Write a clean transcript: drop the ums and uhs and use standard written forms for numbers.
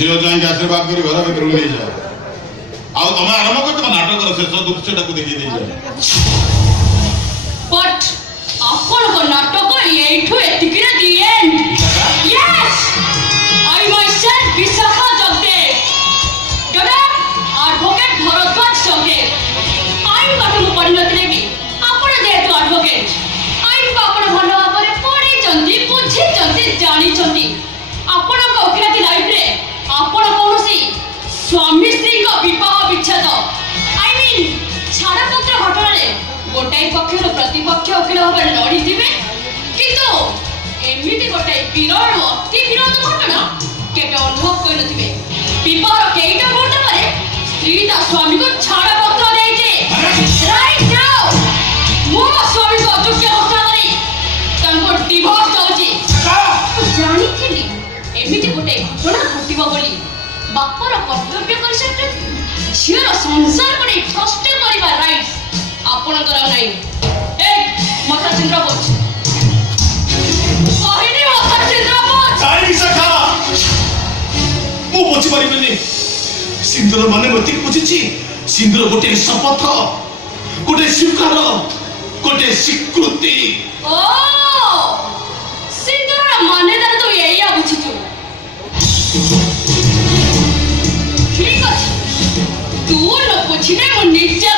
ଝିଅ ଯାଇକି ଆଶୀର୍ବାଦ କରି ଘର ଭିତରକୁ ନେଇଯାଅ। ଆଉ ତମେ ଆରମ୍ଭ କରିଛ ନାଟକର ଶେଷ ଦୃଶ୍ୟଟାକୁ ଦେଖି ନେଇଯାଅ। ବଟ୍ ଆପଣଙ୍କ ନାଟକ ଏଇଠୁ ଏତିକିରେ the end. Yes I myself Bishakha Jagdev madam advocate Bharadwaj Jagdev. ଆଇନ ପାଠ ମୁଁ ପଢିନଥିଲେ ବି ଆପଣ ଯେହେତୁ ଆଡଭୋକେଟ ଆଇନକୁ ଆପଣ ଭଲ ଭାବରେ ପଢିଛନ୍ତି, ବୁଝିଛନ୍ତି, ଜାଣିଛନ୍ତି। ଆପଣଙ୍କ ଓକିଲାତି ଲାଇଫରେ ଆପଣ କୌଣସି ସ୍ୱାମୀ ସ୍ତ୍ରୀଙ୍କ ବିବାହ ବିଚ୍ଛେଦ ଆଇ ମିନ୍ ଛାଡ଼ପତ୍ର ଘଟଣାରେ ଗୋଟାଏ ପକ୍ଷରୁ ପ୍ରତିପକ୍ଷ ଓକିଲ ଭାବରେ ଲଢ଼ିଥିବେ, କିନ୍ତୁ ଏମିତି ଗୋଟାଏ ବିରଳ ଅତି ବିରଳ ଘଟଣା କେବେ ଅନୁଭବ କରିନଥିବେ। ବିବାହର କେଇଟା ମୁହୂର୍ତ୍ତ ପରେ ସ୍ତ୍ରୀ ତା ସ୍ୱାମୀକୁ ଛାଡ଼ପତ୍ର ଦେଇଛି। ରାଇଟ୍ ନାଉ ମୁଁ ମୋ ସ୍ୱାମୀକୁ ଅଯୋଗ୍ୟ ଘୋଷଣା କରି ତାଙ୍କୁ ଡିଭୋର୍ସ ଦଉଛି। ମୁଁ ଜାଣିଥିଲି ଏମିତି ଗୋଟାଏ ଘଟଣା ଘଟିବ ବୋଲି। ବାପର କର୍ତ୍ତବ୍ୟ କରିସାରିଛନ୍ତି, ଝିଅର ସଂସାରକୁ ନେଇ ପ୍ରଶ୍ନ କରିବା ରାଇଟ୍ ଆପଣଙ୍କର ନାହିଁ। ଏ ମତାଚିନ୍ଦ୍ର ବୋଝ କହିନି ମତାଚିନ୍ଦ୍ର ବୋଝ। ମୁଁ ବୁଝିପାରିବିନି। ସିନ୍ଦୁର ମାନେ ମତେ ବୁଝିଛି। ସିନ୍ଦୁର ଗୋଟିଏ ଶପଥ, ଗୋଟିଏ ସ୍ୱୀକାର, ଗୋଟିଏ ସ୍ୱୀକୃତି। ଓ ସିନ୍ଦୁରର ମାନେ ତାର ତୁ ଏଇଆ ବୁଝିଛୁ। ଠିକ ଅଛି, ତୁ ନ ବୁଝିଲେ ମୁଁ ନିଜେ